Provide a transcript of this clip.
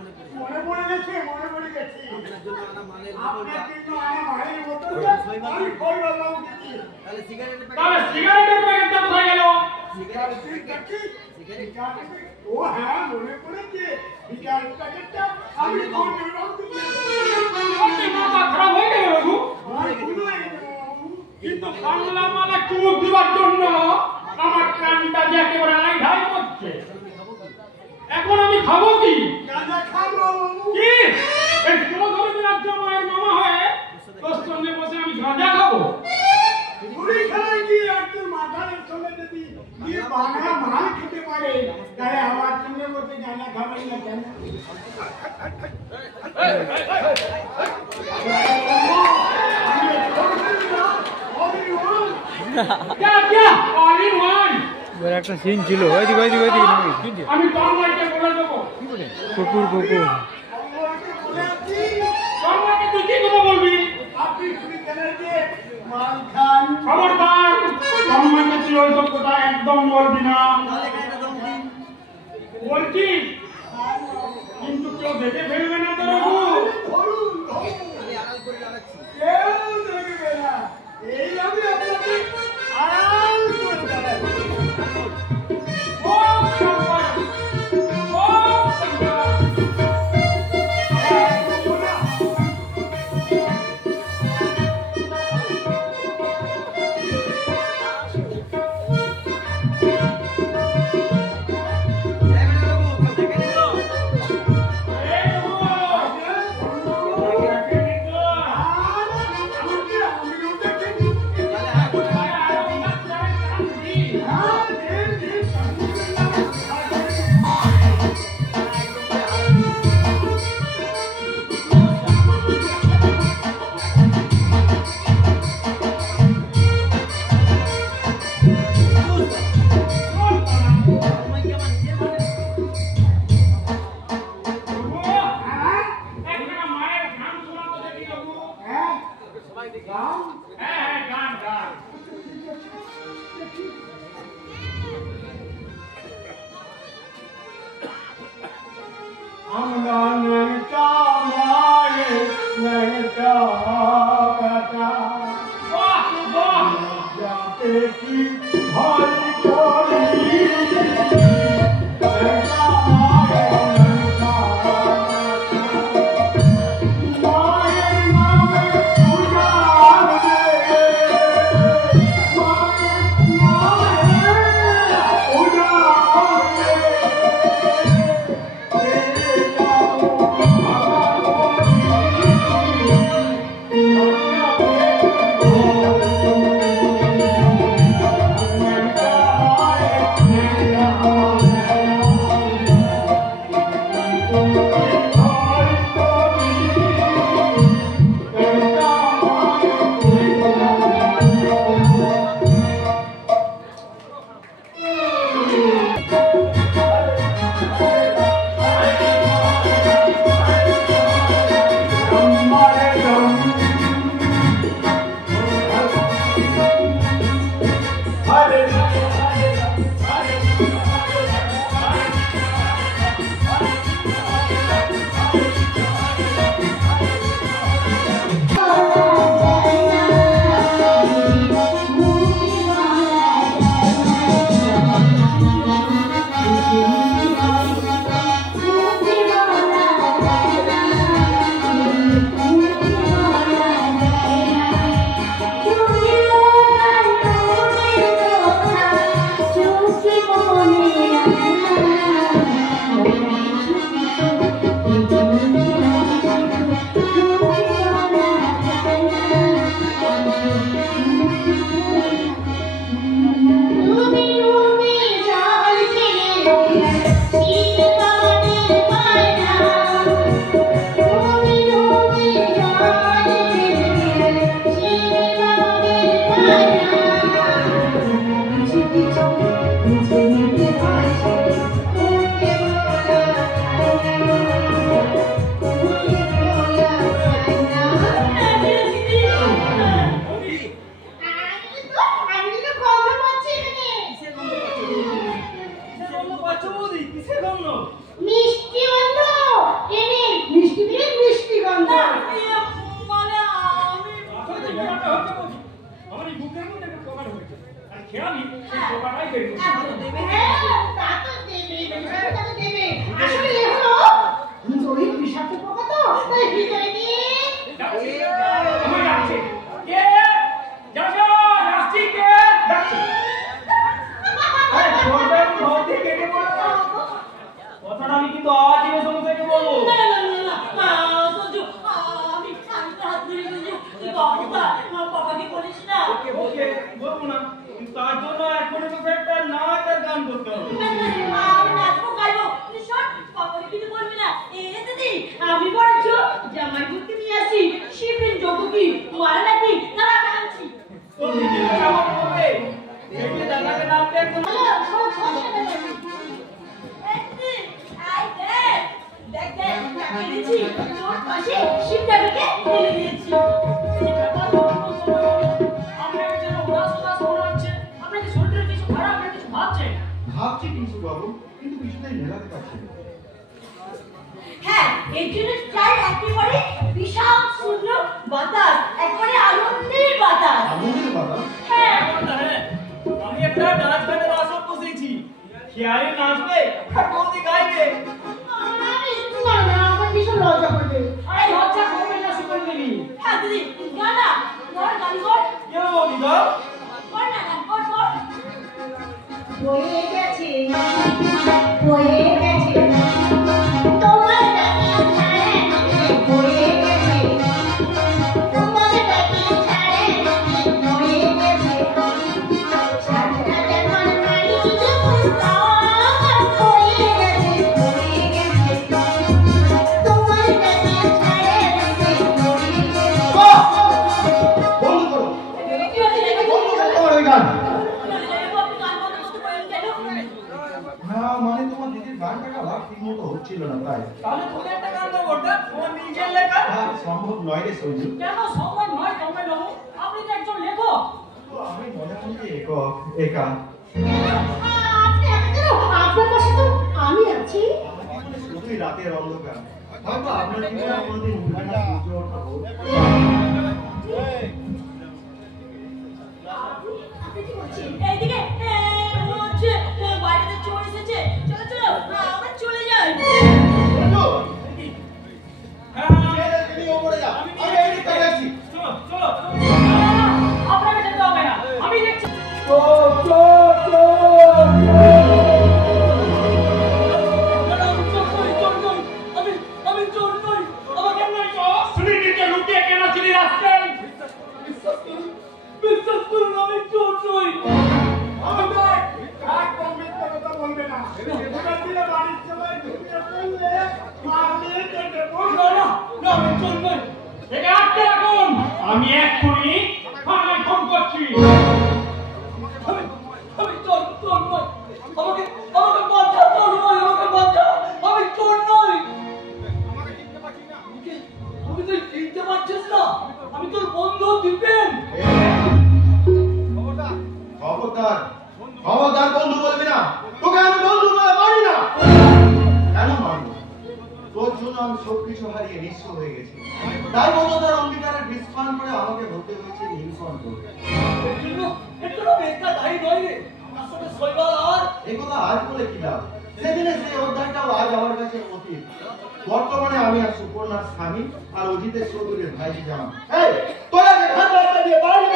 মনে পড়ে গেছে মনে পড়ে গেছে আপনার জন্য আনা মালের বোতলটা আমি কই বললাম কি তাহলে সিগারেটের প্যাকেটটা কোথায় গেল সিগারেট ও হ্যাঁ মনে পড়েছে সিগারেট প্যাকেটটা আমি কই বললাম কি মাথা খারাপ হয়ে গেল রঘু কিন্তু বাংলা মালে চুমুক দিবার জন্য আমার কানটা যে একেবারে আইঢাই করছে এখন আমি খাবো কি গাঁজা খাবো কি এই তোমার ধরে রাজ্য মায়ের মামা হয়ে তোর সঙ্গে বসে আমি গাঁজা খাবো ঘুরি খেলায় কি আর তোর মাথার সঙ্গে যদি দিয়ে বাংলা মাল খেতে পারে তাহলে আমার সঙ্গে বসে গাঁজা খাবেন না কেন একটা সিন ছিল ওইদিকে আমি তন্ময়কে বলে দেবো কুকুর কুকুর তন্ময়কে তুই কি কথা বলবি আপনি চুরি খেলেন যে মাল খান খবরদার তন্ময়কে তুই ওই সব কথা একদম বলবি না বলছি কিন্তু কেউ দেখে ফেলবে না তো কেউ দেখবে না এই আমি আপনাকে আড়াল করে দাঁড়াবো আমি বরঞ্চ জামাই বুদ্ধি নিয়ে আসি শিবিন যোগ্য কি মারা নাকি তারা কাঁদছি ভাবছি কিছু বাবু, কিন্তু কিছুতেই মেলাতে পারছি না। হ্যাঁ, এর জন্য চাই একেবারে বিশাল সুন্দর বাতাস, একবারে আনন্দের বাতাস। আনন্দের বাতাস? হ্যাঁ, আমি একটা নাচ গানের আসর বসেছি। খেয়ালে নাচবে আর বলতে গাইবে। আমার ভীষণ লজ্জা করবে। আরে লজ্জা করবে না সুপার বেবি। হ্যাঁ দিদি, গানা গান কর। কেন বলি গো? কর না গান কর। বয়ে গেছে তোমার ডাকে ছাড়ে বয়ে গেছে তোমার ডাকে ছাড়ে বয়ে গেছে সাতটা যখন নারী যখন বয়ে গেছে তোমার ডাকে ছাড়ে বয়ে গেছে। বন্ধ করো, বন্ধ করো তোমার ওই গান। না মানে তোমার দিদির গানটা গাওয়া ঠিক মতো হচ্ছিল না, তাই তাহলে তুমি একটা গান গাও ওটা তোমার নিজের লেখা। সম্ভব নয় রে সঞ্জু। কেন সময় নয় তোমায় বাবু? আপনি তো একজন লেখক। আমি মনে করি একা আপনি আপনার পাশে তো আমি আছি। শুধুই রাতের অন্ধকার, হয়তো আপনার জীবনে কোনোদিন উঠবে না সূর্য ওঠাবো। এইদিকে হচ্ছে বাড়িতে চোর এসেছে। চলো চলো আমরা চলে যাই। তুমি ওপরে যাও, আমি এদিক থেকে আসছি। চলো চলো। আপনাকে যেতে হবে না, আমি দেখছি। আমি চোর নই। আমাকে নয় তো সুনীতিকে লুকিয়ে কেন ছিলি রাস্তায়? বিশ্বাস করুন আমি চোর নই। একদম মিথ্যা কথা বলবে না। ওটা দিলে বাড়ির সবাই ঢুকে পড়লে মারলে কেটে পড়বে না। না আমি চোর নই। একে আটকে রাখুন, আমি এক্ষুনি থানায় ফোন করছি। আমি চোর নই। আমাকে বাঁচা, চোর নই, আমাকে বাঁচা। আমি চোর নই। আমি তুই চিনতে পারছিস না? আমি তোর বন্ধু দীপেন। খবরদার খবরদার বন্ধু বলবি না, তোকে আমি বন্ধু বলে মানি না। কেন মানবো? তোর জন্য আমি সবকিছু হারিয়ে নিঃস্ব হয়ে গেছি, তাই বন্ধুদের অঙ্গীকারের বিস্ফান করে আমাকে হতে হয়েছে নীলকণ্ঠ। এর জন্য বেকা দায়ী নয় রে। আসলে শৈবাল আর এগুলো আজ বলে কি লাভ? সেদিনে সেই অধ্যায়টাও আজ আমার কাছে অতীত। বর্তমানে আমি আর সুপর্ণার স্বামী আর অজিতের চৌধুরীর ভাই জামা। এই তোরা যে খাতা দিয়ে বাড়ি